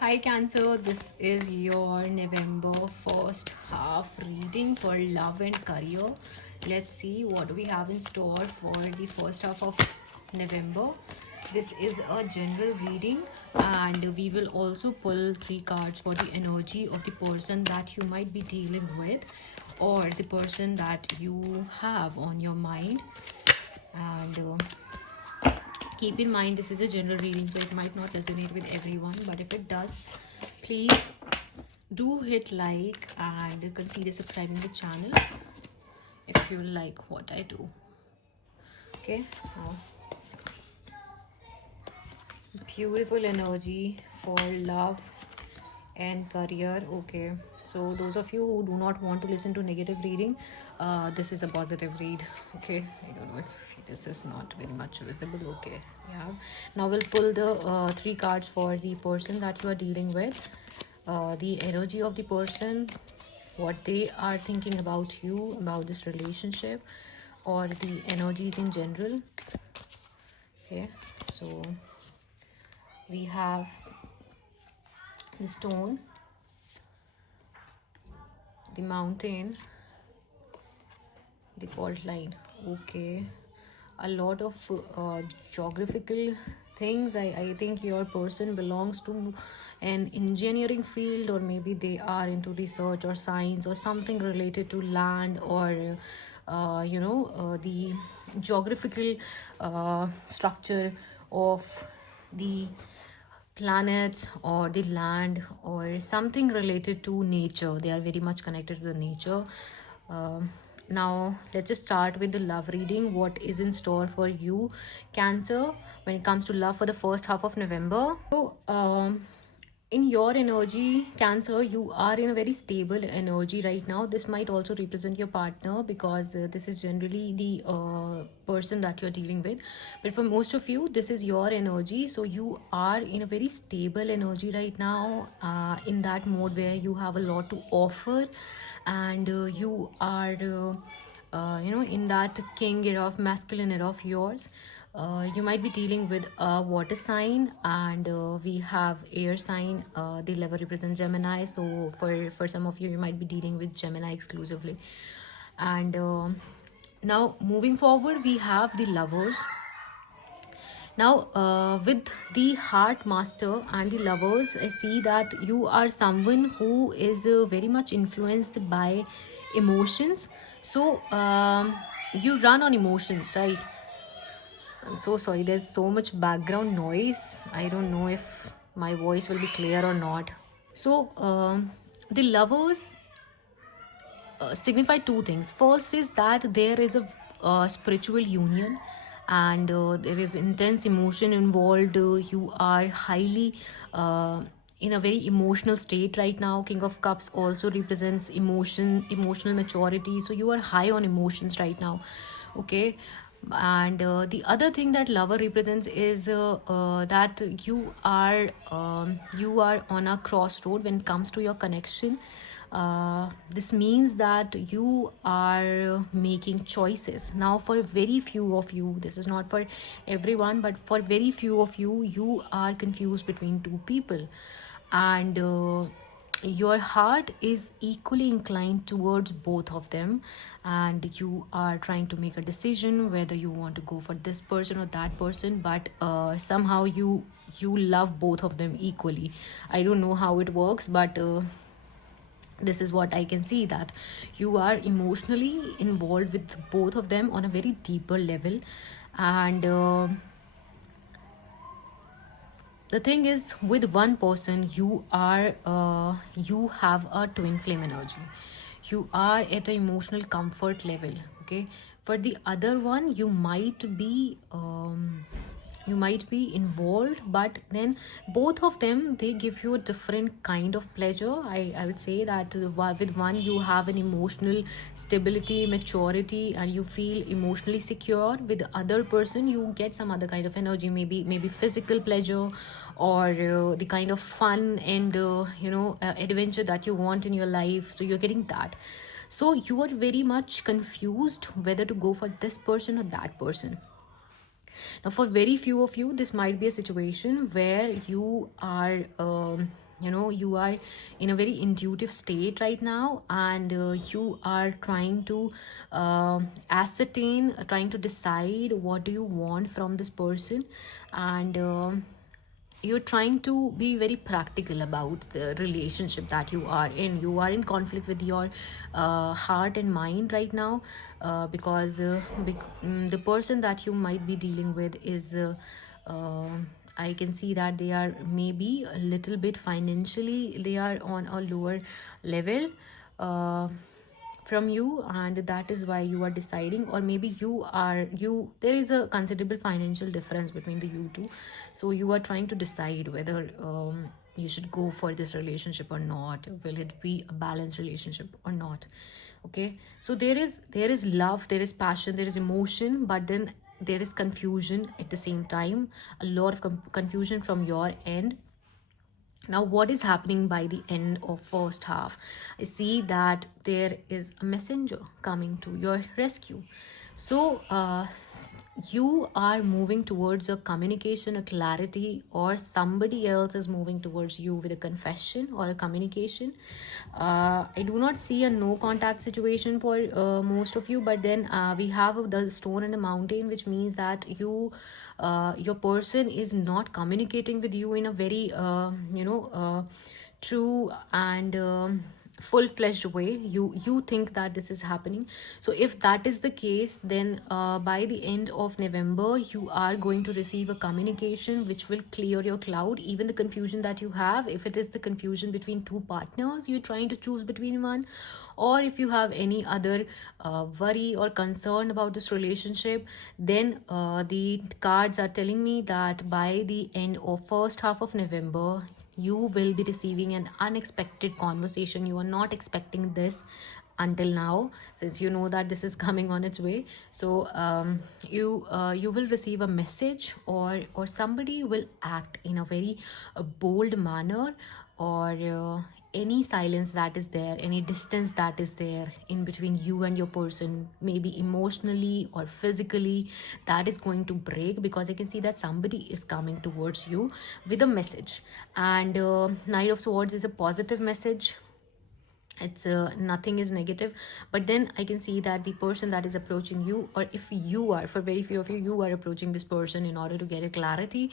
Hi Cancer, this is your November first half reading for love and career. Let's see what we have in store for the first half of November. This is a general reading and we will also pull three cards for the energy of the person that you might be dealing with or the person that you have on your mind. And keep in mind this is a general reading, so it might not resonate with everyone, but if it does, please do hit like and consider subscribing the channel if you like what I do. Okay, now beautiful energy for love and career. Okay, so those of you who do not want to listen to negative reading, this is a positive read. Okay, I don't know if this is not very much visible. Okay, yeah, now we'll pull the three cards for the person that you are dealing with, the energy of the person, what they are thinking about you, about this relationship, or the energies in general. Okay, so we have the stone, the mountain, the fault line. Okay, a lot of geographical things. I think your person belongs to an engineering field, or maybe they are into research or science or something related to land or the geographical structure of the planets or the land or something related to nature. They are very much connected to the nature. Now let's just start with the love reading. What is in store for you, Cancer, when it comes to love for the first half of November? So in your energy, Cancer, you are in a very stable energy right now. This might also represent your partner, because this is generally the person that you're dealing with, but for most of you this is your energy. So you are in a very stable energy right now, in that mode where you have a lot to offer, and you are in that king era of masculine era of yours. You might be dealing with a water sign, and we have air sign. The lever represents Gemini, so for some of you, you might be dealing with Gemini exclusively. And now moving forward, we have the lovers. Now with the heart master and the lovers, I see that you are someone who is very much influenced by emotions. So you run on emotions, right? I'm so sorry, there's so much background noise. I don't know if my voice will be clear or not. So, the lovers signify two things. First is that there is a spiritual union, and there is intense emotion involved. You are highly in a very emotional state right now. King of Cups also represents emotional maturity. So you are high on emotions right now. Okay, and the other thing that lover represents is that you are on a crossroad when it comes to your connection. This means that you are making choices now. For very few of you, this is not for everyone, but for very few of you, you are confused between two people, and your heart is equally inclined towards both of them, and you are trying to make a decision whether you want to go for this person or that person, but somehow you love both of them equally. I don't know how it works, but this is what I can see, that you are emotionally involved with both of them on a very deeper level. And the thing is, with one person you have a twin flame energy. You are at an emotional comfort level. Okay, for the other one, you might be involved, but then both of them, they give you a different kind of pleasure. I would say that with one you have an emotional stability, maturity, and you feel emotionally secure. With the other person, you get some other kind of energy, maybe physical pleasure, or the kind of fun and adventure that you want in your life. So you're getting that. So you are very much confused whether to go for this person or that person. Now, for very few of you, this might be a situation where you are you are in a very intuitive state right now, and you are trying to ascertain, trying to decide what do you want from this person. And you're trying to be very practical about the relationship that you are in conflict with your heart and mind right now, because the person that you might be dealing with is uh, I can see that they are maybe a little bit financially, they are on a lower level uh, from you, and that is why you are deciding. Or maybe you there is a considerable financial difference between the you two, so you are trying to decide whether you should go for this relationship or not, will it be a balanced relationship or not. Okay, so there is love, there is passion, there is emotion, but then there is confusion at the same time, a lot of confusion from your end. Now what is happening by the end of first half? I see that there is a messenger coming to your rescue. So you are moving towards a communication, a clarity, or somebody else is moving towards you with a confession or a communication. I do not see a no contact situation for most of you, but then we have the stone and the mountain, which means that your person is not communicating with you in a very true and full-fledged way. You think that this is happening. So if that is the case, then by the end of November you are going to receive a communication which will clear your cloud, even the confusion that you have. If it is the confusion between two partners, you're trying to choose between one, or if you have any other worry or concern about this relationship, then the cards are telling me that by the end of first half of November you will be receiving an unexpected conversation. You are not expecting this until now, since you know that this is coming on its way. So you will receive a message, or somebody will act in a very bold manner, or any silence that is there, any distance that is there in between you and your person, maybe emotionally or physically, that is going to break, because I can see that somebody is coming towards you with a message. And Knight of Swords is a positive message, it's nothing is negative. But then I can see that the person that is approaching you, or if you are, for very few of you, you are approaching this person in order to get a clarity,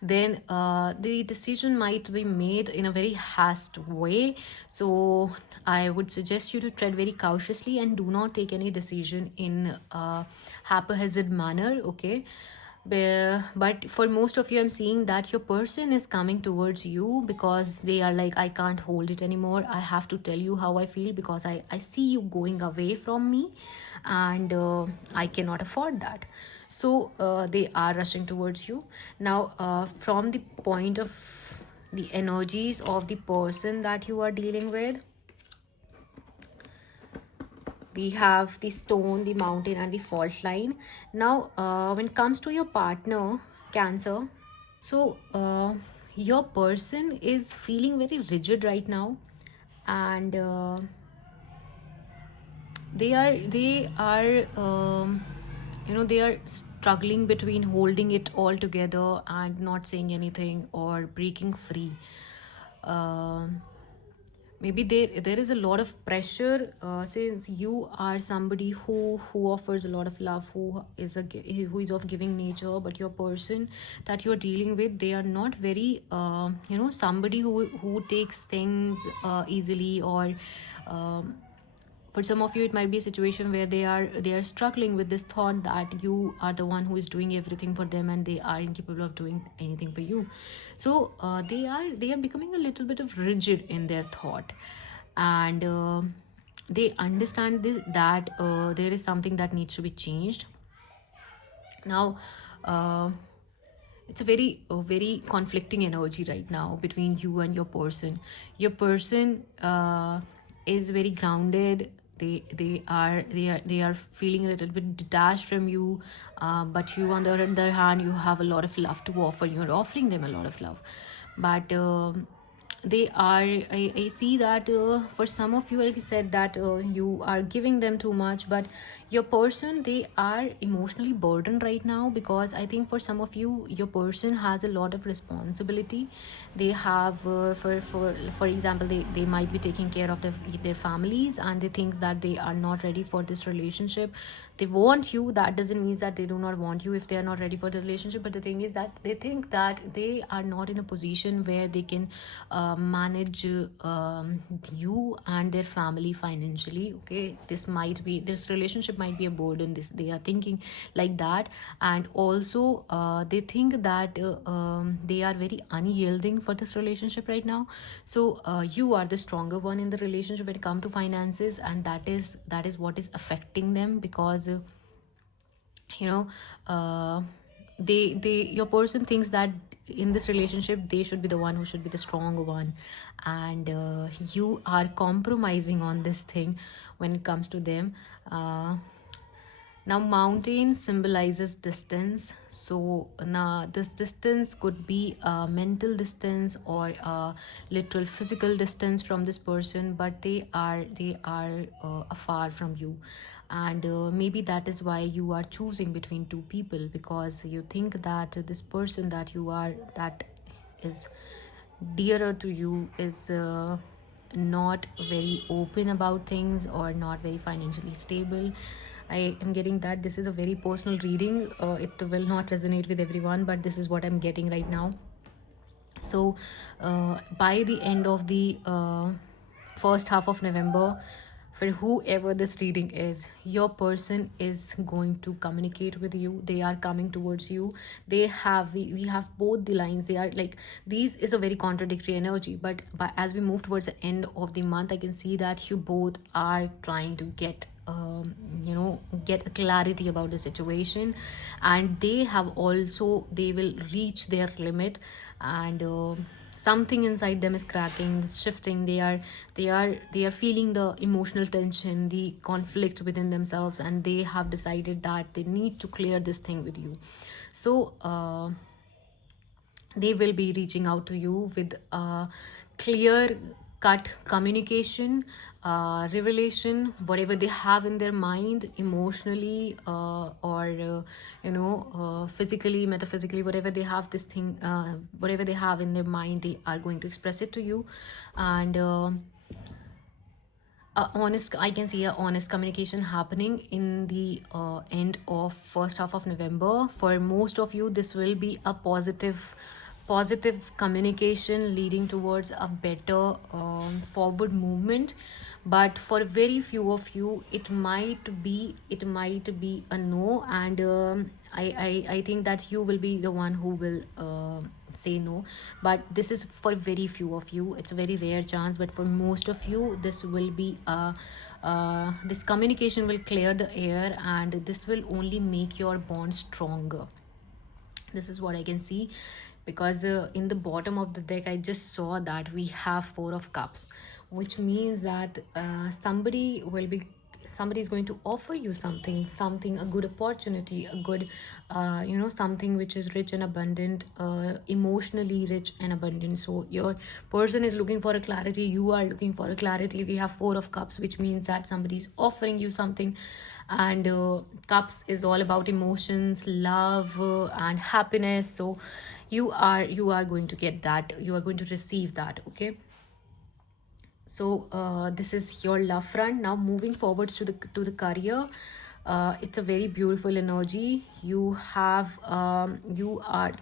then the decision might be made in a very hasty way. So I would suggest you to tread very cautiously and do not take any decision in a haphazard manner. Okay, but for most of you, I'm seeing that your person is coming towards you because they are like, I can't hold it anymore, I have to tell you how I feel, because I see you going away from me, and I cannot afford that. So they are rushing towards you now. From the point of the energies of the person that you are dealing with, we have the stone, the mountain, and the fault line. Now when it comes to your partner, Cancer, so your person is feeling very rigid right now, and they are struggling between holding it all together and not saying anything, or breaking free. um Maybe there is a lot of pressure, since you are somebody who offers a lot of love, who is of giving nature, but your person that you're dealing with, they are not very somebody who takes things easily, or um, for some of you it might be a situation where they are struggling with this thought that you are the one who is doing everything for them, and they are incapable of doing anything for you. So they are becoming a little bit of rigid in their thought, and they understand that there is something that needs to be changed now. It's a very conflicting energy right now between you and your person. Your person is very grounded. They are feeling a little bit detached from you, but you, on the other hand, you have a lot of love to offer. You're offering them a lot of love, but they are, I see that for some of you, like I said, that you are giving them too much, but your person, they are emotionally burdened right now, because I think for some of you, your person has a lot of responsibility. They have for example, they might be taking care of their families, and they think that they are not ready for this relationship. They want you. That doesn't mean that they do not want you if they are not ready for the relationship, but the thing is that they think that they are not in a position where they can manage you and their family financially. Okay, this relationship might be a burden. This, they are thinking like that. And also they think that they are very unyielding for this relationship right now. So you are the stronger one in the relationship when it comes to finances, and that is what is affecting them, because you know they your person thinks that in this relationship they should be the one who should be the stronger one. And you are compromising on this thing when it comes to them. Now, mountain symbolizes distance. So now this distance could be a mental distance or a literal physical distance from this person, but they are afar from you. And maybe that is why you are choosing between two people, because you think that this person that is dearer to you is not very open about things, or not very financially stable. I am getting that this is a very personal reading. It will not resonate with everyone, but this is what I'm getting right now. So by the end of the first half of November, for whoever this reading is, your person is going to communicate with you. They are coming towards you. We have both the lines. They are like, these is a very contradictory energy, but as we move towards the end of the month, I can see that you both are trying to get a clarity about the situation. And they will reach their limit. And something inside them is cracking, it's shifting. They are feeling the emotional tension, the conflict within themselves, and they have decided that they need to clear this thing with you. So they will be reaching out to you with clear cut communication, revelation, whatever they have in their mind, emotionally, or physically, metaphysically, whatever they have this thing, whatever they have in their mind, they are going to express it to you. And honest I can see a honest communication happening in the end of first half of November. For most of you, this will be a positive communication leading towards a better forward movement. But for very few of you, it might be a no. And I think that you will be the one who will say no. But this is for very few of you. It's a very rare chance, but for most of you, this will be this communication will clear the air, and this will only make your bond stronger. This is what I can see, because in the bottom of the deck, I just saw that we have Four of Cups, which means that somebody is going to offer you something, a good opportunity, a good something which is rich and abundant, emotionally rich and abundant. So your person is looking for a clarity, you are looking for a clarity. We have Four of Cups, which means that somebody is offering you something. And cups is all about emotions, love, and happiness. So you are going to get that, you are going to receive that. Okay, so this is your love front. Now moving forwards to the career. It's a very beautiful energy. You are,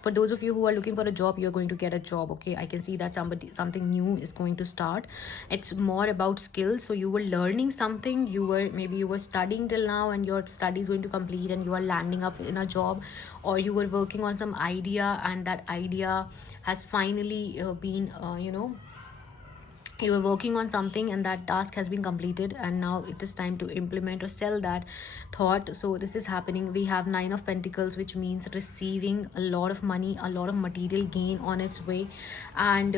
for those of you who are looking for a job, you're going to get a job. Okay, I can see that something new is going to start. It's more about skills. So you were learning something, you were studying till now, and your study is going to complete, and you are landing up in a job. Or you were working on some idea, and that idea has finally been you were working on something, and that task has been completed, and now it is time to implement or sell that thought. So this is happening. We have Nine of Pentacles, which means receiving a lot of money, a lot of material gain on its way. And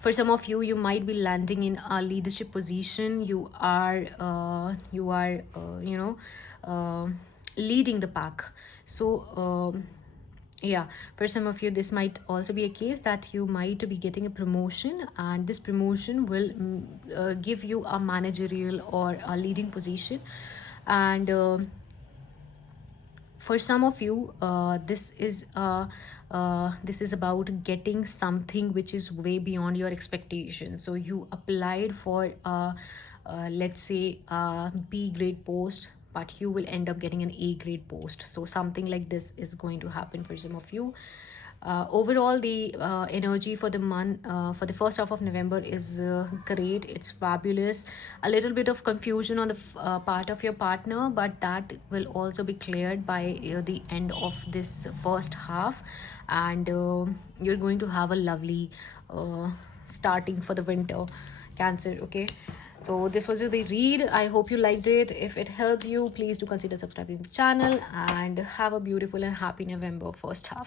for some of you, you might be landing in a leadership position. You are leading the pack. So Yeah, for some of you this might also be a case that you might be getting a promotion, and this promotion will give you a managerial or a leading position. And for some of you, this is about getting something which is way beyond your expectations. So you applied for let's say a B grade post, but you will end up getting an A grade post. So something like this is going to happen for some of you. Overall, the energy for the month, for the first half of November is great. It's fabulous. A little bit of confusion on the part of your partner, but that will also be cleared by the end of this first half, and you're going to have a lovely starting for the winter, Cancer. Okay. So this was the read. I hope you liked it. If it helped you, please do consider subscribing to the channel, and have a beautiful and happy November first half.